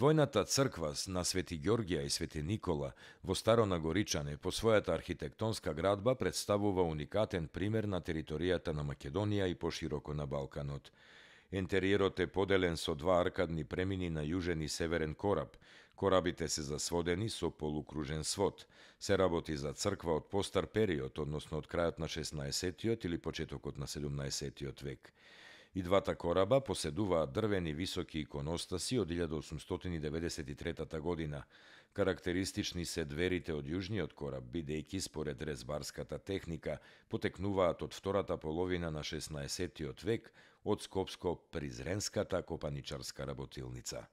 Двојната црква на Свети Ѓорѓија и Свети Никола во Старонагоричане по својата архитектонска градба представува уникатен пример на територијата на Македонија и пошироко на Балканот. Ентериерот е поделен со два аркадни премини на јужен и северен кораб. Корабите се засводени со полукружен свод. Се работи за црква од постар период, односно од крајот на 16-тиот или почетокот на 17-тиот век. И двата кораба поседуваат дрвени високи иконостаси од 1893 година. Карактеристични се дверите од јужниот кораб, бидејќи според резбарската техника потекнуваат од втората половина на 16-тиот век од Скопско-Призренската копаничарска работилница.